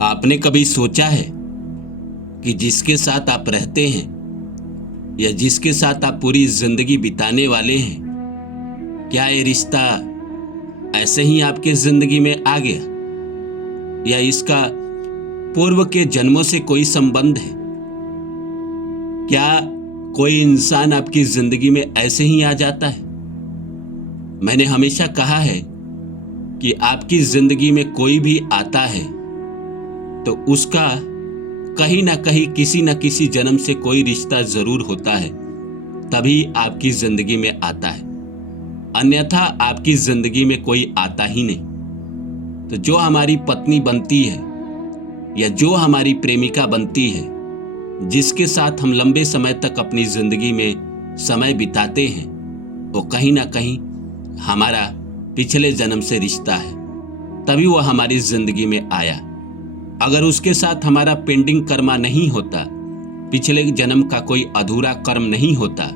आपने कभी सोचा है कि जिसके साथ आप रहते हैं या जिसके साथ आप पूरी जिंदगी बिताने वाले हैं, क्या ये रिश्ता ऐसे ही आपके जिंदगी में आ गया या इसका पूर्व के जन्मों से कोई संबंध है? क्या कोई इंसान आपकी जिंदगी में ऐसे ही आ जाता है? मैंने हमेशा कहा है कि आपकी जिंदगी में कोई भी आता है तो उसका कहीं ना कहीं किसी न किसी जन्म से कोई रिश्ता जरूर होता है, तभी आपकी जिंदगी में आता है, अन्यथा आपकी जिंदगी में कोई आता ही नहीं। तो जो हमारी पत्नी बनती है या जो हमारी प्रेमिका बनती है, जिसके साथ हम लंबे समय तक अपनी जिंदगी में समय बिताते हैं, वो कहीं ना कहीं हमारा पिछले जन्म से रिश्ता है, तभी वो हमारी जिंदगी में आया। अगर उसके साथ हमारा पेंडिंग कर्मा नहीं होता, पिछले जन्म का कोई अधूरा कर्म नहीं होता,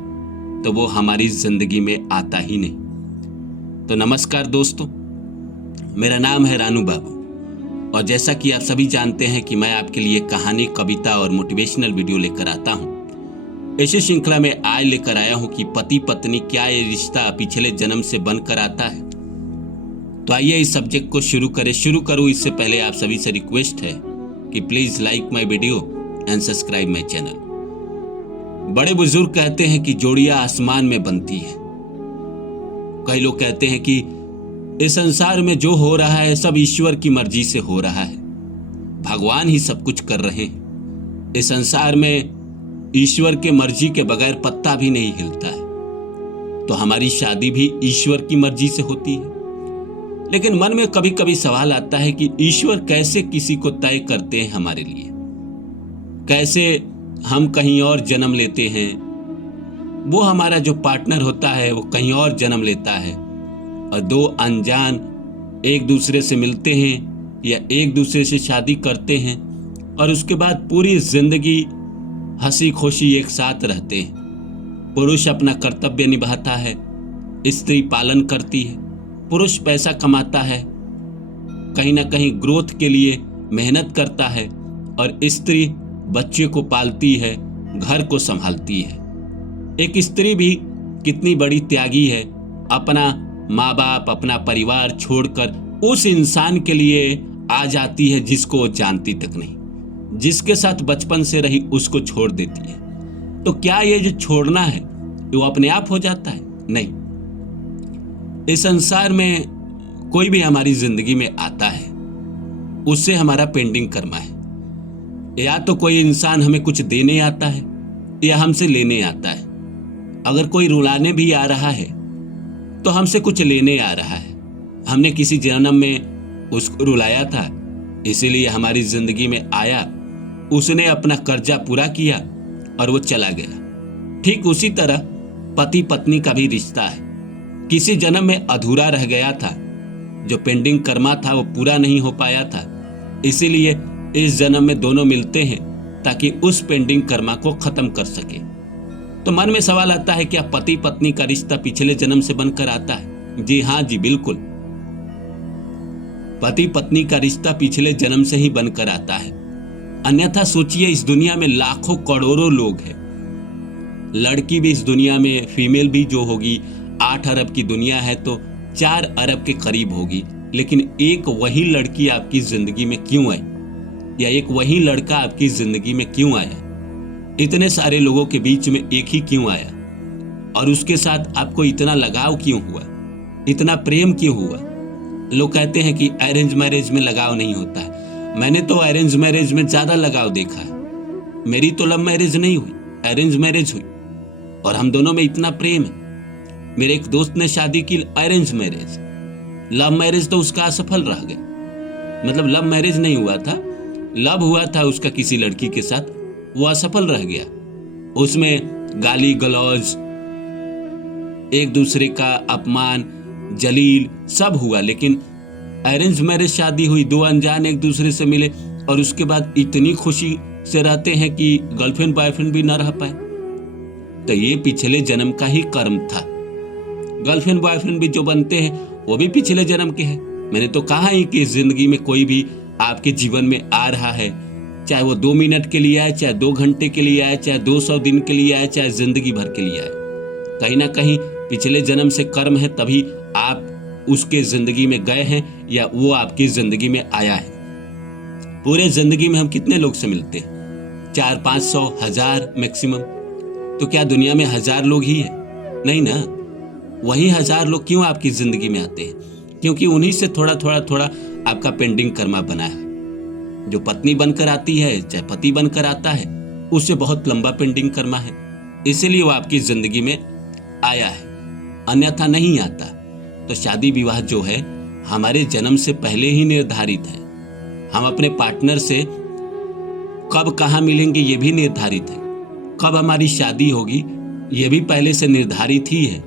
तो वो हमारी जिंदगी में आता ही नहीं। तो नमस्कार दोस्तों, मेरा नाम है रानू बाबू और जैसा कि आप सभी जानते हैं कि मैं आपके लिए कहानी, कविता और मोटिवेशनल वीडियो लेकर आता हूं। इसी श्रृंखला में आज लेकर आया हूं कि पति पत्नी, क्या ये रिश्ता पिछले जन्म से बनकर आता है? तो आइए इस सब्जेक्ट को शुरू करूं इससे पहले आप सभी से रिक्वेस्ट है कि please like my video and subscribe my channel. बड़े बुजुर्ग कहते हैं कि जोड़ियां आसमान में बनती है। कई लोग कहते हैं कि इस संसार में जो हो रहा है सब ईश्वर की मर्जी से हो रहा है, भगवान ही सब कुछ कर रहे हैं। इस संसार में ईश्वर के मर्जी के बगैर पत्ता भी नहीं हिलता है। तो हमारी शादी भी ईश्वर की मर्जी से होती है। लेकिन मन में कभी कभी सवाल आता है कि ईश्वर कैसे किसी को तय करते हैं हमारे लिए? कैसे हम कहीं और जन्म लेते हैं, वो हमारा जो पार्टनर होता है वो कहीं और जन्म लेता है और दो अनजान एक दूसरे से मिलते हैं या एक दूसरे से शादी करते हैं और उसके बाद पूरी जिंदगी हंसी खुशी एक साथ रहते हैं। पुरुष अपना कर्तव्य निभाता है, स्त्री पालन करती है, पुरुष पैसा कमाता है, कहीं ना कहीं ग्रोथ के लिए मेहनत करता है और स्त्री बच्चे को पालती है, घर को संभालती है। एक स्त्री भी कितनी बड़ी त्यागी है, अपना माँ बाप, अपना परिवार छोड़कर उस इंसान के लिए आ जाती है जिसको वो जानती तक नहीं, जिसके साथ बचपन से रही उसको छोड़ देती है। तो क्या ये जो छोड़ना है वो अपने आप हो जाता है? नहीं। इस संसार में कोई भी हमारी जिंदगी में आता है, उससे हमारा पेंडिंग कर्मा है। या तो कोई इंसान हमें कुछ देने आता है या हमसे लेने आता है। अगर कोई रुलाने भी आ रहा है तो हमसे कुछ लेने आ रहा है। हमने किसी जन्म में उसको रुलाया था, इसीलिए हमारी जिंदगी में आया, उसने अपना कर्जा पूरा किया और वो चला गया। ठीक उसी तरह पति पत्नी का भी रिश्ता है, किसी जन्म में अधूरा रह गया था, जो पेंडिंग कर्मा था वो पूरा नहीं हो पाया था, इसीलिए इस जन्म में दोनों मिलते हैं ताकि उस पेंडिंग कर्मा को खत्म कर सके। तो मन में सवाल आता है, क्या पति पत्नी का रिश्ता पिछले जन्म से बनकर आता है? जी हाँ जी, बिल्कुल। पति पत्नी का रिश्ता पिछले जन्म से ही बनकर आता है। अन्यथा सोचिए, इस दुनिया में लाखों करोड़ों लोग हैं। लड़की भी इस दुनिया में, फीमेल भी जो होगी, 8 अरब की दुनिया है तो 4 अरब के करीब होगी। लेकिन एक वही लड़की आपकी जिंदगी में क्यों आई, या एक वही लड़का आपकी जिंदगी में क्यों आया? इतने सारे लोगों के बीच में एक ही क्यों आया? और उसके साथ आपको इतना लगाव क्यों हुआ, इतना प्रेम क्यों हुआ? लोग कहते हैं कि अरेंज मैरिज में लगाव नहीं होता है। मैंने तो अरेंज मैरिज में ज्यादा लगाव देखा है। मेरी तो लव मैरिज नहीं हुई, अरेंज मैरिज हुई और हम दोनों में इतना प्रेम है। मेरे एक दोस्त ने शादी की अरेंज मैरिज, लव मैरिज तो उसका असफल रह गया। मतलब लव मैरिज नहीं हुआ था, लव हुआ था उसका किसी लड़की के साथ, वो असफल रह गया। उसमें गाली गलौज, एक दूसरे का अपमान, जलील सब हुआ। लेकिन अरेंज मैरिज शादी हुई, दो अनजान एक दूसरे से मिले और उसके बाद इतनी खुशी से रहते हैं कि गर्लफ्रेंड बॉयफ्रेंड भी ना रह पाए। तो ये पिछले जन्म का ही कर्म था। गर्लफ्रेंड बॉयफ्रेंड भी जो बनते हैं वो भी पिछले जन्म के हैं। मैंने तो कहा ही कि जिंदगी में कोई भी आपके जीवन में आ रहा है, चाहे वो 2 मिनट के लिए आए, चाहे 2 घंटे के लिए आए, चाहे 200 दिन के लिए आए, चाहे जिंदगी भर के लिए आए, कहीं ना कहीं पिछले जन्म से कर्म है, तभी आप उसके जिंदगी में गए हैं या वो आपकी जिंदगी में आया है। पूरे जिंदगी में हम कितने लोग से मिलते हैं? 400-500 1000 मैक्सिमम। तो क्या दुनिया में 1000 लोग ही है? नहीं ना। वही 1000 लोग क्यों आपकी जिंदगी में आते हैं? क्योंकि उन्हीं से थोड़ा थोड़ा थोड़ा आपका पेंडिंग कर्मा बना है। जो पत्नी बनकर आती है, चाहे पति बनकर आता है, उससे बहुत लंबा पेंडिंग कर्मा है, इसीलिए वो आपकी जिंदगी में आया है, अन्यथा नहीं आता। तो शादी विवाह जो है हमारे जन्म से पहले ही निर्धारित है। हम अपने पार्टनर से कब कहाँ मिलेंगे ये भी निर्धारित है, कब हमारी शादी होगी ये भी पहले से निर्धारित ही है।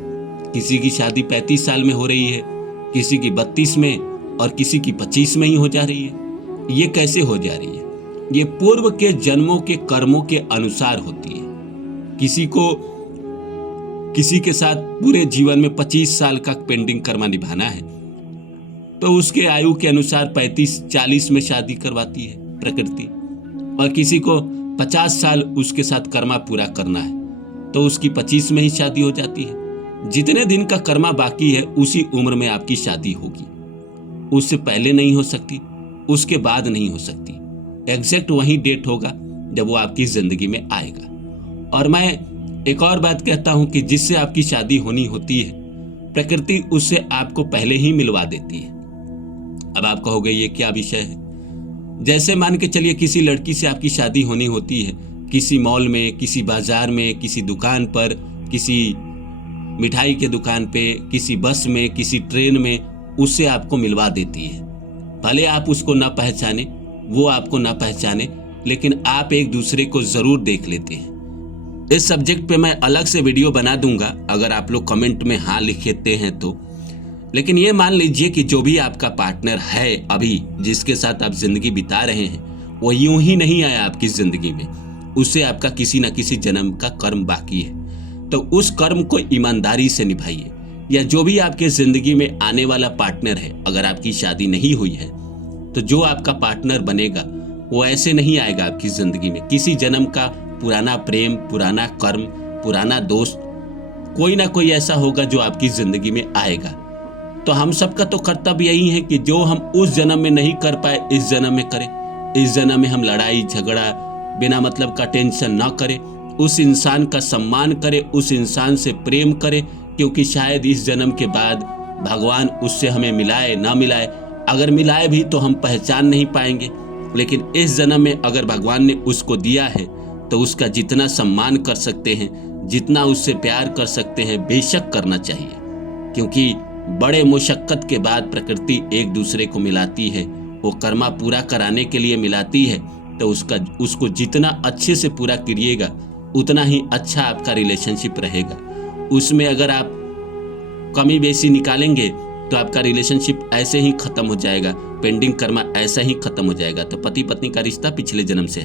किसी की शादी 35 साल में हो रही है, किसी की 32 में और किसी की 25 में ही हो जा रही है। ये कैसे हो जा रही है? ये पूर्व के जन्मों के कर्मों के अनुसार होती है। किसी के साथ पूरे जीवन में 25 साल का पेंडिंग कर्मा निभाना है तो उसके आयु के अनुसार 35-40 में शादी करवाती है प्रकृति, और किसी को 50 साल उसके साथ कर्मा पूरा करना है तो उसकी 25 में ही शादी हो जाती है। जितने दिन का कर्मा बाकी है उसी उम्र में आपकी शादी होगी, उससे पहले नहीं हो सकती, उसके बाद नहीं हो सकती। एग्जैक्ट वही डेट होगा जब वो आपकी जिंदगी में आएगा। और मैं एक और बात कहता हूं कि जिससे आपकी शादी होनी होती है प्रकृति उससे आपको पहले ही मिलवा देती है। अब आप कहोगे ये क्या विषय है? जैसे मान के चलिए किसी लड़की से आपकी शादी होनी होती है, किसी मॉल में, किसी बाजार में, किसी दुकान पर, किसी मिठाई के दुकान पे, किसी बस में, किसी ट्रेन में, उससे आपको मिलवा देती है। भले आप उसको ना पहचाने, वो आपको ना पहचाने, लेकिन आप एक दूसरे को जरूर देख लेते हैं। इस सब्जेक्ट पे मैं अलग से वीडियो बना दूंगा अगर आप लोग कमेंट में हाँ लिखते हैं तो। लेकिन ये मान लीजिए कि जो भी आपका पार्टनर है अभी, जिसके साथ आप जिंदगी बिता रहे हैं, वो यूं ही नहीं आया आपकी जिंदगी में, उससे आपका किसी न किसी जन्म का कर्म बाकी है। तो उस कर्म को ईमानदारी से निभाइए। या जो भी आपके जिंदगी में आने वाला पार्टनर है, अगर आपकी शादी नहीं हुई है तो जो आपका पार्टनर बनेगा वो ऐसे नहीं आएगा आपकी जिंदगी में। किसी जन्म का पुराना प्रेम, पुराना कर्म, पुराना दोस्त, कोई ना कोई ऐसा होगा जो आपकी जिंदगी में आएगा। तो हम सबका तो कर्तव्य यही है कि जो हम उस जन्म में नहीं कर पाए इस जन्म में करें। इस जन्म में हम लड़ाई झगड़ा बिना मतलब का टेंशन ना करें, उस इंसान का सम्मान करें, उस इंसान से प्रेम करें, क्योंकि शायद इस जन्म के बाद भगवान उससे हमें मिलाए ना मिलाए। अगर मिलाए भी तो हम पहचान नहीं पाएंगे, लेकिन इस जन्म में अगर भगवान ने उसको दिया है तो उसका जितना सम्मान कर सकते हैं, जितना उससे प्यार कर सकते हैं, बेशक करना चाहिए। क्योंकि बड़े मुशक्कत के बाद प्रकृति एक दूसरे को मिलाती है, वो कर्मा पूरा कराने के लिए मिलाती है। तो उसको जितना अच्छे से पूरा करिएगा उतना ही अच्छा आपका रिलेशनशिप रहेगा। उसमें अगर आप कमी बेसी निकालेंगे तो आपका रिलेशनशिप ऐसे ही खत्म हो जाएगा, पेंडिंग कर्मा ऐसा ही खत्म हो जाएगा। तो पति पत्नी का रिश्ता पिछले जन्म से है।